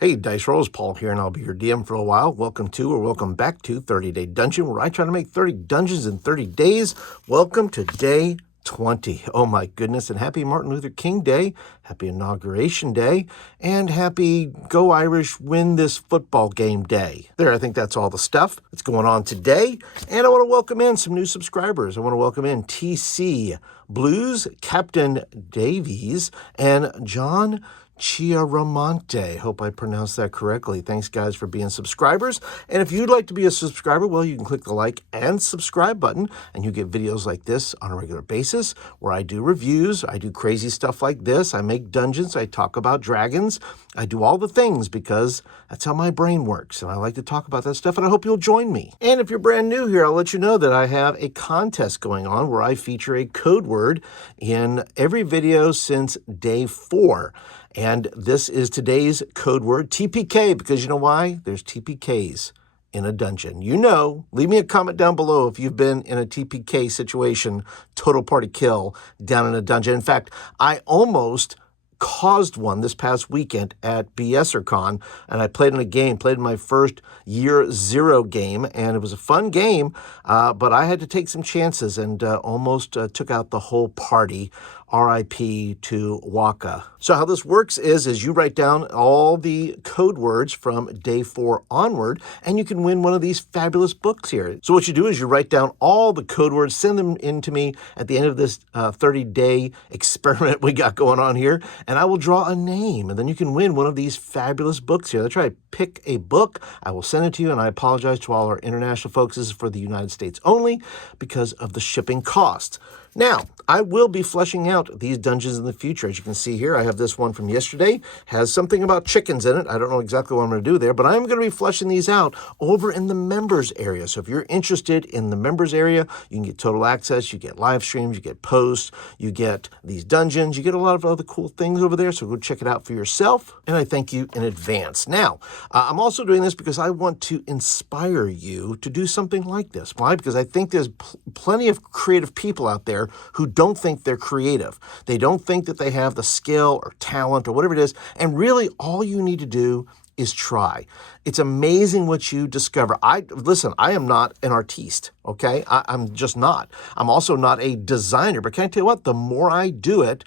Hey, Dice Rolls, Paul here, and I'll be your DM for a while. Welcome to or welcome back to 30-Day Dungeon, where I try to make 30 dungeons in 30 days. Welcome to day 20. Oh my goodness, and happy Martin Luther King Day, happy Inauguration Day, and happy Go Irish Win This Football Game Day. There, I think that's all the stuff that's going on today. And I want to welcome in some new subscribers. I want to welcome in TC Blues, Captain Davies, and John Chiaramonte. Hope I pronounced that correctly. Thanks, guys, for being subscribers. And if you'd like to be a subscriber, well, you can click the like and subscribe button, and you get videos like this on a regular basis where I do reviews, I do crazy stuff like this, I make dungeons, I talk about dragons, I do all the things because that's how my brain works, and I like to talk about that stuff, and I hope you'll join me. And if you're brand new here, I'll let you know that I have a contest going on where I feature a code word in every video since day 4. And this is today's code word, TPK, because you know why? There's TPKs in a dungeon. You know, leave me a comment down below if you've been in a TPK situation, total party kill, down in a dungeon. In fact, I almost caused one this past weekend at BSerCon, and I played in a game, played in my first year 0 game, and it was a fun game, but I had to take some chances and almost took out the whole party. RIP to Waka. So how this works is you write down all the code words from day 4 onward, and you can win one of these fabulous books here. So what you do is you write down all the code words, send them in to me at the end of this 30-day experiment we got going on here, and I will draw a name, and then you can win one of these fabulous books here. That's right, pick a book. I will send it to you, and I apologize to all our international folks. This is for the United States only because of the shipping cost. Now, I will be fleshing out these dungeons in the future. As you can see here, I have this one from yesterday. Has something about chickens in it. I don't know exactly what I'm going to do there, but I'm going to be fleshing these out over in the members area. So if you're interested in the members area, you can get total access, you get live streams, you get posts, you get these dungeons, you get a lot of other cool things over there. So go check it out for yourself. And I thank you in advance. Now, I'm also doing this because I want to inspire you to do something like this. Why? Because I think there's plenty of creative people out there who don't think they're creative. They don't think that they have the skill or talent or whatever it is. And really, all you need to do is try. It's amazing what you discover. Listen, I am not an artiste, okay? I'm just not. I'm also not a designer. But can I tell you what? The more I do it,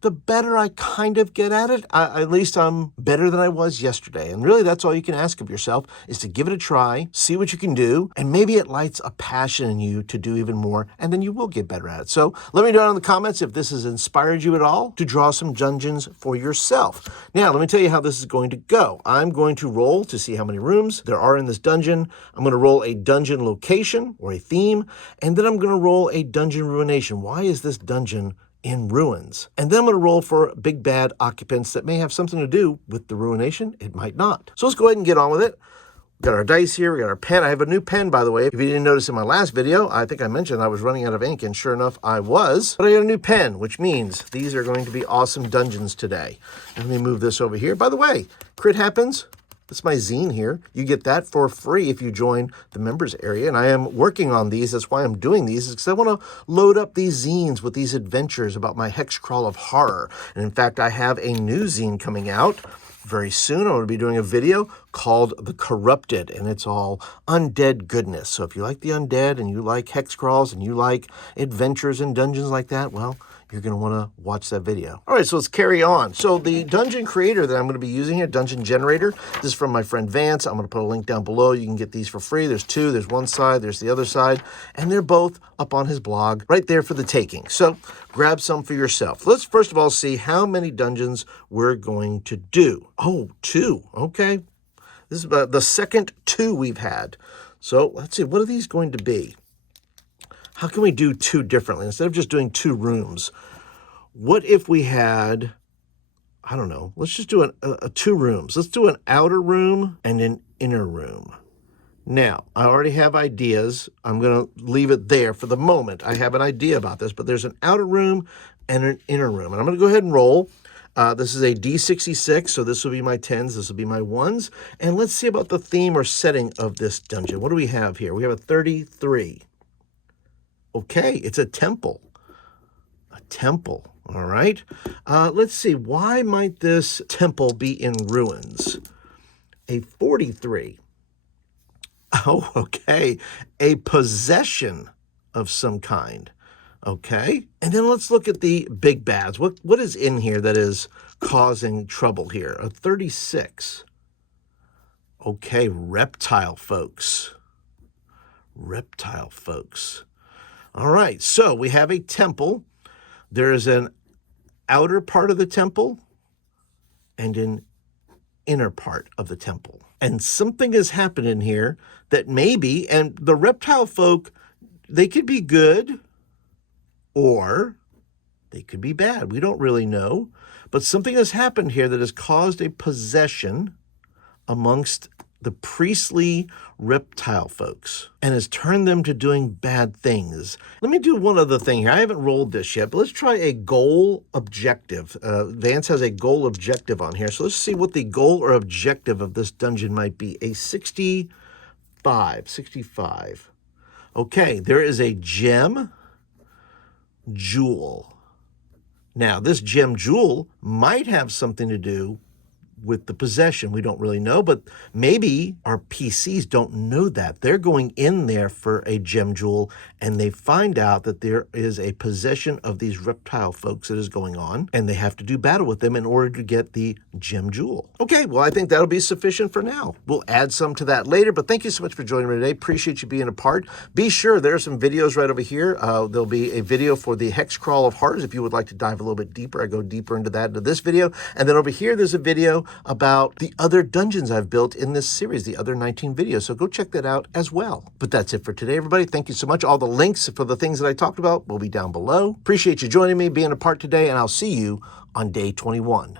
the better I kind of get at it. At least I'm better than I was yesterday. And really, that's all you can ask of yourself, is to give it a try, see what you can do, and maybe it lights a passion in you to do even more, and then you will get better at it. So let me know in the comments if this has inspired you at all to draw some dungeons for yourself. Now, let me tell you how this is going to go. I'm going to roll to see how many rooms there are in this dungeon. I'm going to roll a dungeon location or a theme, and then I'm going to roll a dungeon ruination. Why is this dungeon in ruins? And then I'm going to roll for big bad occupants that may have something to do with the ruination. It might not. So let's go ahead and get on with it. We got our dice here. We got our pen. I have a new pen, by the way. If you didn't notice in my last video, I think I mentioned I was running out of ink, and sure enough, I was. But I got a new pen, which means these are going to be awesome dungeons today. And let me move this over here. By the way, Crit Happens. That's my zine here. You get that for free if you join the members area. And I am working on these. That's why I'm doing these, is because I want to load up these zines with these adventures about my hex crawl of horror. And in fact, I have a new zine coming out very soon. I'm going to be doing a video called The Corrupted, and it's all undead goodness. So if you like the undead and you like hex crawls and you like adventures and dungeons like that, well, you're going to want to watch that video. All right, so let's carry on. So the dungeon creator that I'm going to be using here, dungeon generator, this is from my friend Vance. I'm going to put a link down below. You can get these for free. There's 2. There's one side, there's the other side, and they're both up on his blog right there for the taking. So grab some for yourself. Let's first of all see how many dungeons we're going to do. Oh, 2. Okay. This is about the second 2 we've had. So let's see, what are these going to be? How can we do 2 differently? Instead of just doing 2 rooms, what if we had, I don't know, let's just do 2 rooms. Let's do an outer room and an inner room. Now, I already have ideas. I'm going to leave it there for the moment. I have an idea about this, but there's an outer room and an inner room. And I'm going to go ahead and roll. This is a D66, so this will be my 10s, this will be my 1s. And let's see about the theme or setting of this dungeon. What do we have here? We have a 33. Okay, it's a temple. A temple, all right. Let's see, why might this temple be in ruins? a 43. Oh, okay. A possession of some kind. Okay. And then let's look at the big bads. What is in here that is causing trouble here? A 36. Okay, reptile folks. Reptile folks. All right, so we have a temple. There is an outer part of the temple and an inner part of the temple. And something has happened in here that maybe, and the reptile folk, they could be good or they could be bad. We don't really know. But something has happened here that has caused a possession amongst the priestly reptile folks and has turned them to doing bad things. Let me do one other thing here. I haven't rolled this yet, but let's try a goal objective. Vance has a goal objective on here. So let's see what the goal or objective of this dungeon might be. A 65. Okay, there is a gem jewel. Now, this gem jewel might have something to do with the possession. We don't really know, but maybe our PCs don't know that. They're going in there for a gem jewel and they find out that there is a possession of these reptile folks that is going on and they have to do battle with them in order to get the gem jewel. Okay, well, I think that'll be sufficient for now. We'll add some to that later, but thank you so much for joining me today. Appreciate you being a part. Be sure there are some videos right over here. There'll be a video for the Hex Crawl of Horrors if you would like to dive a little bit deeper. I go deeper into that into this video. And then over here, there's a video about the other dungeons I've built in this series, the other 19 videos. So go check that out as well. But that's it for today, everybody. Thank you so much. All the links for the things that I talked about will be down below. Appreciate you joining me, being a part today, and I'll see you on day 21.